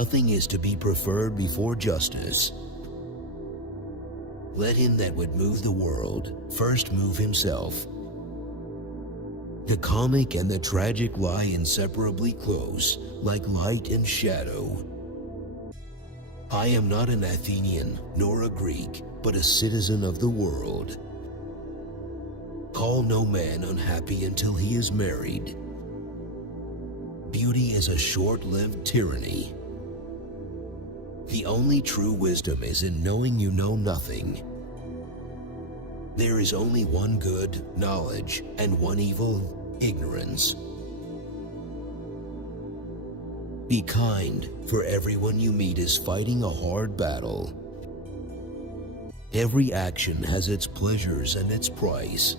nothing is to be preferred before justice. Let him that would move the world first move himself. The comic and the tragic lie inseparably close, like light and shadow. I am not an Athenian nor a Greek, but a citizen of the world. Call no man unhappy until he is married. Beauty is a short-lived tyranny. The only true wisdom is in knowing you know nothing. There is only one good, knowledge, and one evil, ignorance. Be kind, for everyone you meet is fighting a hard battle. Every action has its pleasures and its price.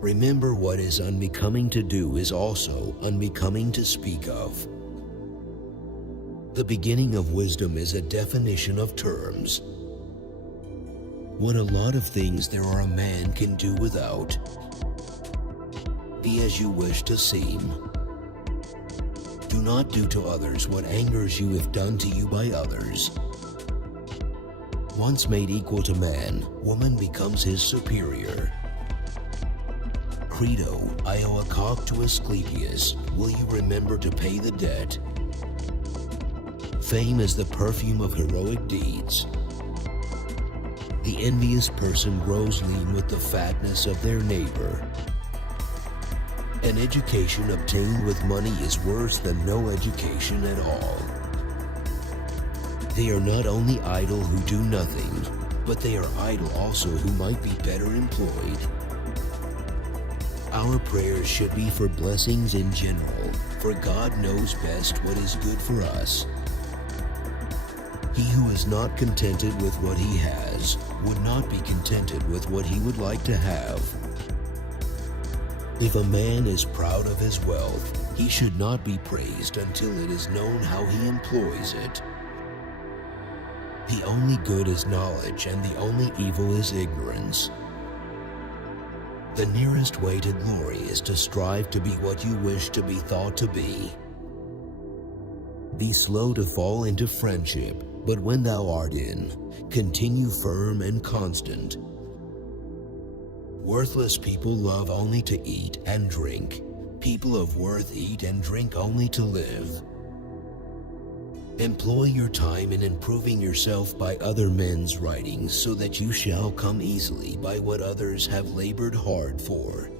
Remember, what is unbecoming to do is also unbecoming to speak of. The beginning of wisdom is a definition of terms. What a lot of things there are a man can do without. Be as you wish to seem. Do not do to others what angers you if done to you by others. Once made equal to man, woman becomes his superior. Credo, I owe a cock to Asclepius. Will you remember to pay the debt? Fame is the perfume of heroic deeds. The envious person grows lean with the fatness of their neighbor. An education obtained with money is worse than no education at all. They are not only idle who do nothing, but they are idle also who might be better employed. Our prayers should be for blessings in general, for God knows best what is good for us. He who is not contented with what he has would not be contented with what he would like to have. If a man is proud of his wealth, he should not be praised until it is known how he employs it. The only good is knowledge, and the only evil is ignorance. The nearest way to glory is to strive to be what you wish to be thought to be. Be slow to fall into friendship, but when thou art in, continue firm and constant. Worthless people love only to eat and drink. People of worth eat and drink only to live. Employ your time in improving yourself by other men's writings, so that you shall come easily by what others have labored hard for.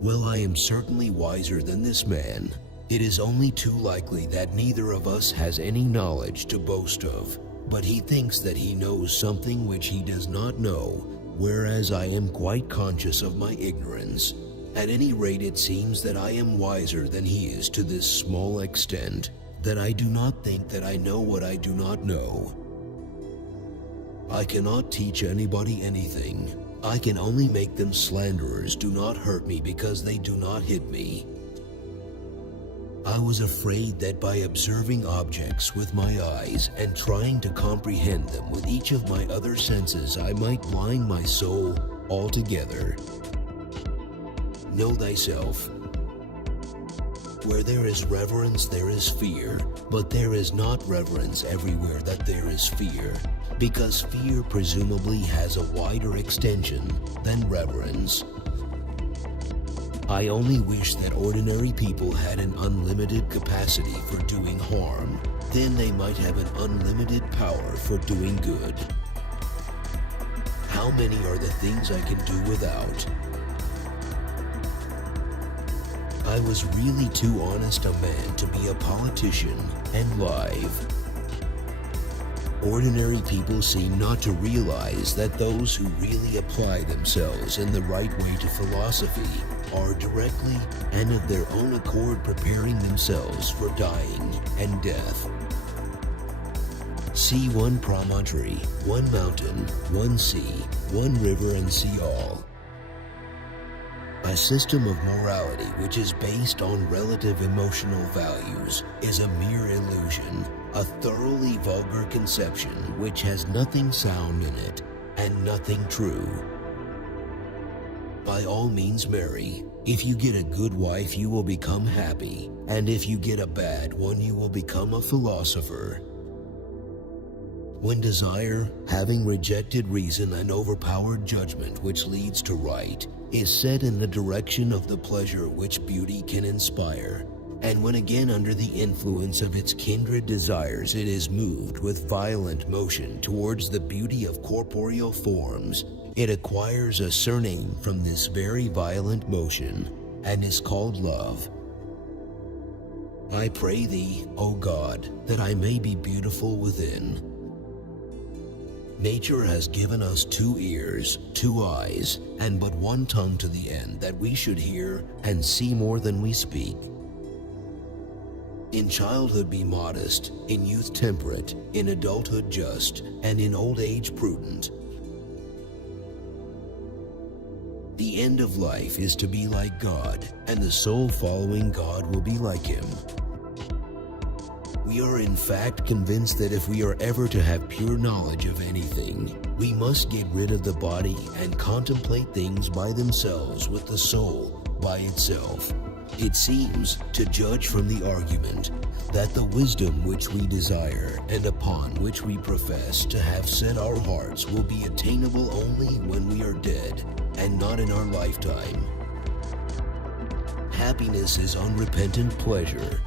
Well, I am certainly wiser than this man. It is only too likely that neither of us has any knowledge to boast of, but he thinks that he knows something which he does not know, whereas I am quite conscious of my ignorance. At any rate, it seems that I am wiser than he is to this small extent, that I do not think that I know what I do not know. I cannot teach anybody anything. I can only make them slanderers do not hurt me because they do not hit me. I was afraid that by observing objects with my eyes and trying to comprehend them with each of my other senses, I might blind my soul altogether. Know thyself. Where there is reverence, there is fear, but there is not reverence everywhere that there is fear, because fear presumably has a wider extension than reverence. I only wish that ordinary people had an unlimited capacity for doing harm. Then they might have an unlimited power for doing good. How many are the things I can do without? I was really too honest a man to be a politician and live. Ordinary people seem not to realize that those who really apply themselves in the right way to philosophy are directly and of their own accord preparing themselves for dying and death. See one promontory, one mountain, one sea, one river, and see all. A system of morality which is based on relative emotional values is a mere illusion, a thoroughly vulgar conception which has nothing sound in it and nothing true. by all means marry. If you get a good wife, you will become happy, and if you get a bad one, you will become a philosopher. When desire, having rejected reason and overpowered judgment which leads to right, is set in the direction of the pleasure which beauty can inspire, and when again under the influence of its kindred desires it is moved with violent motion towards the beauty of corporeal forms, it acquires a surname from this very violent motion, and is called love. I pray thee, O God, that I may be beautiful within. Nature has given us 2 ears, 2 eyes, and but 1 tongue to the end that we should hear and see more than we speak. In childhood be modest, in youth temperate, in adulthood just, and in old age prudent. The end of life is to be like God, and the soul following God will be like Him. We are in fact convinced that if we are ever to have pure knowledge of anything, we must get rid of the body and contemplate things by themselves with the soul by itself. It seems, to judge from the argument, that the wisdom which we desire and upon which we profess to have set our hearts will be attainable only when we are dead, and not in our lifetime. Happiness is unrepentant pleasure.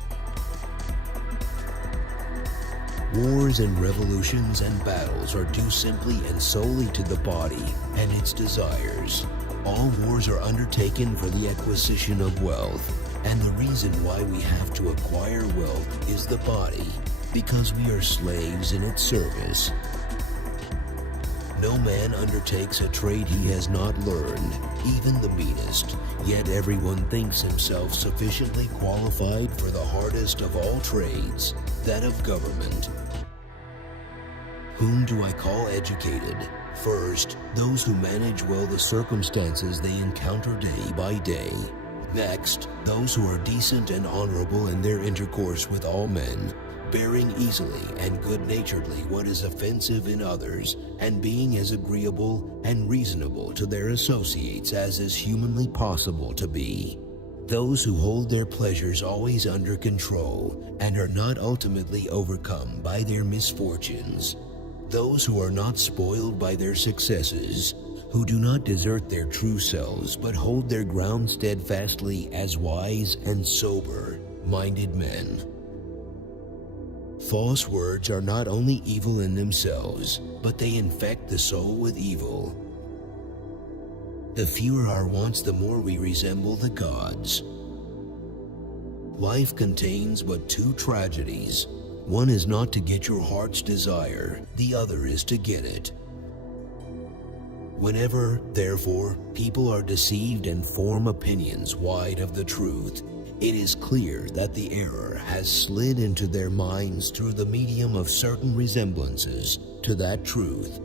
Wars and revolutions and battles are due simply and solely to the body and its desires. All wars are undertaken for the acquisition of wealth, and the reason why we have to acquire wealth is the body, because we are slaves in its service. No man undertakes a trade he has not learned, even the meanest, yet everyone thinks himself sufficiently qualified for the hardest of all trades, that of government. Whom do I call educated? First, those who manage well the circumstances they encounter day by day. Next, those who are decent and honorable in their intercourse with all men, bearing easily and good-naturedly what is offensive in others, and being as agreeable and reasonable to their associates as is humanly possible to be. Those who hold their pleasures always under control and are not ultimately overcome by their misfortunes. Those who are not spoiled by their successes, who do not desert their true selves but hold their ground steadfastly as wise and sober-minded men. False words are not only evil in themselves, but they infect the soul with evil. The fewer our wants, the more we resemble the gods. Life contains but 2 tragedies. One is not to get your heart's desire, the other is to get it. Whenever, therefore, people are deceived and form opinions wide of the truth, it is clear that the error has slid into their minds through the medium of certain resemblances to that truth.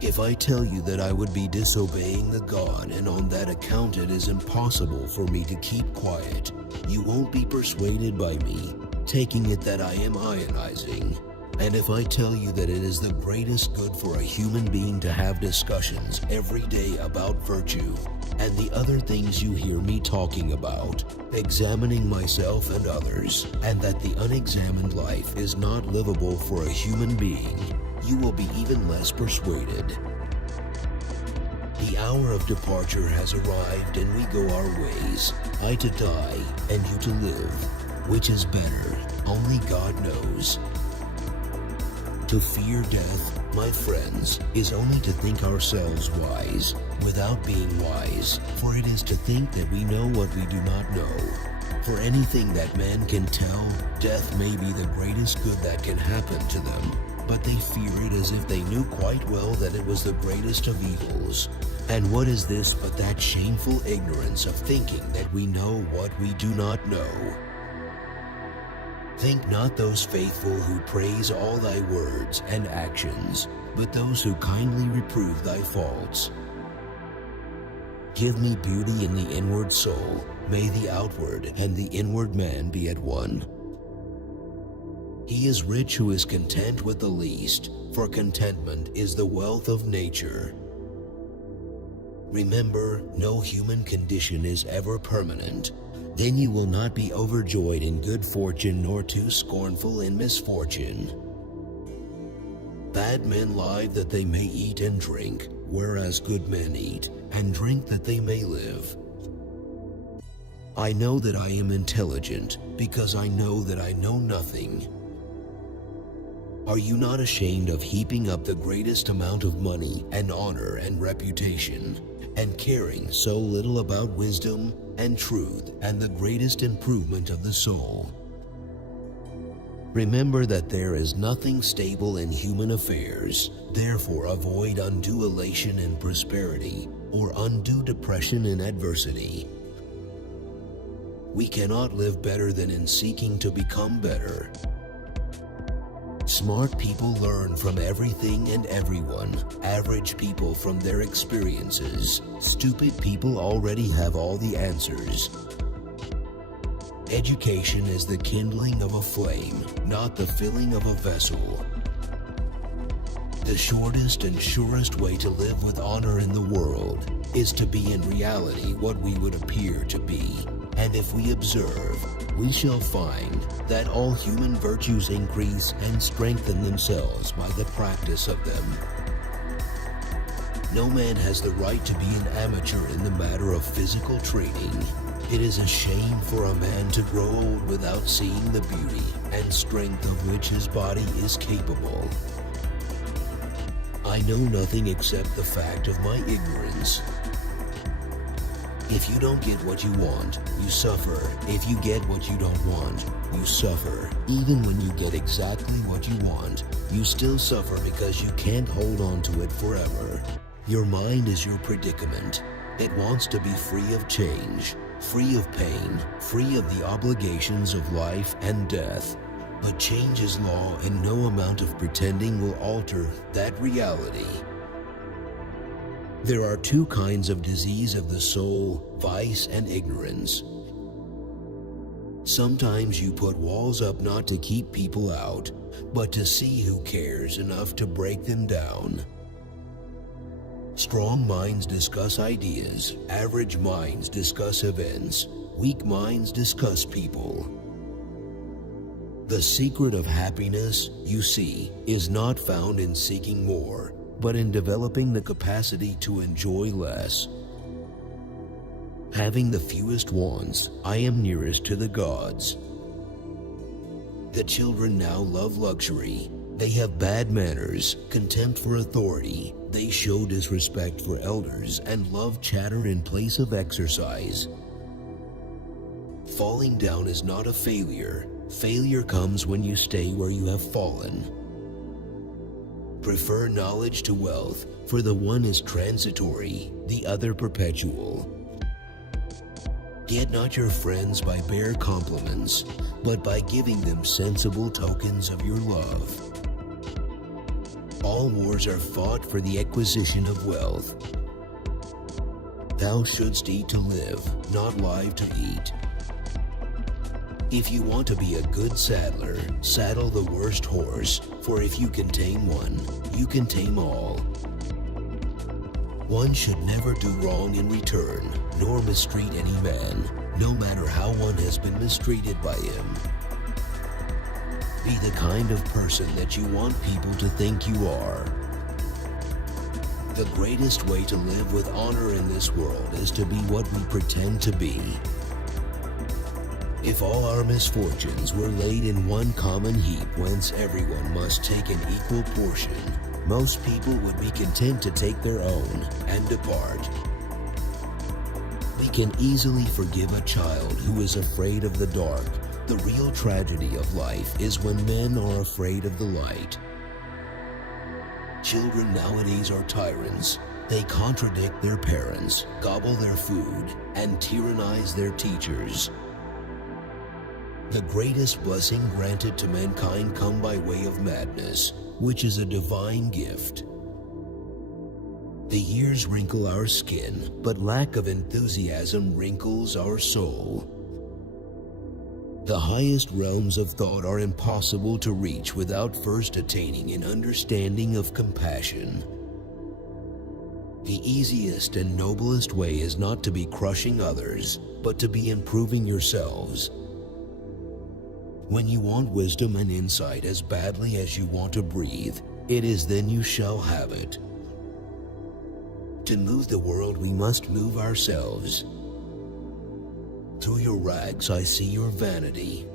If I tell you that I would be disobeying the God, and on that account it is impossible for me to keep quiet, you won't be persuaded by me, taking it that I am ionizing. And if I tell you that it is the greatest good for a human being to have discussions every day about virtue, and the other things you hear me talking about, examining myself and others, and that the unexamined life is not livable for a human being, you will be even less persuaded. The hour of departure has arrived and we go our ways, I to die and you to live. Which is better, only God knows. To fear death, my friends, is only to think ourselves wise, without being wise, for it is to think that we know what we do not know. For anything that man can tell, death may be the greatest good that can happen to them, but they fear it as if they knew quite well that it was the greatest of evils. And what is this but that shameful ignorance of thinking that we know what we do not know? Think not those faithful who praise all thy words and actions, but those who kindly reprove thy faults. Give me beauty in the inward soul, may the outward and the inward man be at one. He is rich who is content with the least, for contentment is the wealth of nature. Remember, no human condition is ever permanent. Then you will not be overjoyed in good fortune nor too scornful in misfortune. Bad men lie that they may eat and drink, whereas good men eat and drink that they may live. I know that I am intelligent because I know that I know nothing. Are you not ashamed of heaping up the greatest amount of money and honor and reputation, and caring so little about wisdom and truth and the greatest improvement of the soul? Remember that there is nothing stable in human affairs, therefore avoid undue elation in prosperity or undue depression in adversity. We cannot live better than in seeking to become better. Smart people learn from everything and everyone. Average people from their experiences. Stupid people already have all the answers. Education is the kindling of a flame, not the filling of a vessel. The shortest and surest way to live with honor in the world is to be in reality what we would appear to be. And if we observe, we shall find that all human virtues increase and strengthen themselves by the practice of them. No man has the right to be an amateur in the matter of physical training. It is a shame for a man to grow old without seeing the beauty and strength of which his body is capable. I know nothing except the fact of my ignorance. If you don't get what you want, you suffer. If you get what you don't want, you suffer. Even when you get exactly what you want, you still suffer because you can't hold on to it forever. Your mind is your predicament. It wants to be free of change, free of pain, free of the obligations of life and death. But change is law, and no amount of pretending will alter that reality. There are two kinds of disease of the soul, vice and ignorance. Sometimes you put walls up not to keep people out, but to see who cares enough to break them down. Strong minds discuss ideas, average minds discuss events, weak minds discuss people. The secret of happiness, you see, is not found in seeking more, but in developing the capacity to enjoy less. Having the fewest wants, I am nearest to the gods. The children now love luxury. They have bad manners, contempt for authority. They show disrespect for elders and love chatter in place of exercise. Falling down is not a failure. Failure comes when you stay where you have fallen. Prefer knowledge to wealth, for the one is transitory, the other perpetual. Get not your friends by bare compliments, but by giving them sensible tokens of your love. All wars are fought for the acquisition of wealth. Thou shouldst eat to live, not live to eat. If you want to be a good saddler, saddle the worst horse, for if you can tame one, you can tame all. One should never do wrong in return, nor mistreat any man, no matter how one has been mistreated by him. Be the kind of person that you want people to think you are. The greatest way to live with honor in this world is to be what we pretend to be. If all our misfortunes were laid in one common heap whence everyone must take an equal portion, most people would be content to take their own and depart. We can easily forgive a child who is afraid of the dark. The real tragedy of life is when men are afraid of the light. Children nowadays are tyrants. They contradict their parents, gobble their food, and tyrannize their teachers. The greatest blessing granted to mankind come by way of madness, which is a divine gift. The years wrinkle our skin, but lack of enthusiasm wrinkles our soul. The highest realms of thought are impossible to reach without first attaining an understanding of compassion. The easiest and noblest way is not to be crushing others, but to be improving yourselves. When you want wisdom and insight as badly as you want to breathe, it is then you shall have it. To move the world, we must move ourselves. Through your rags I see your vanity.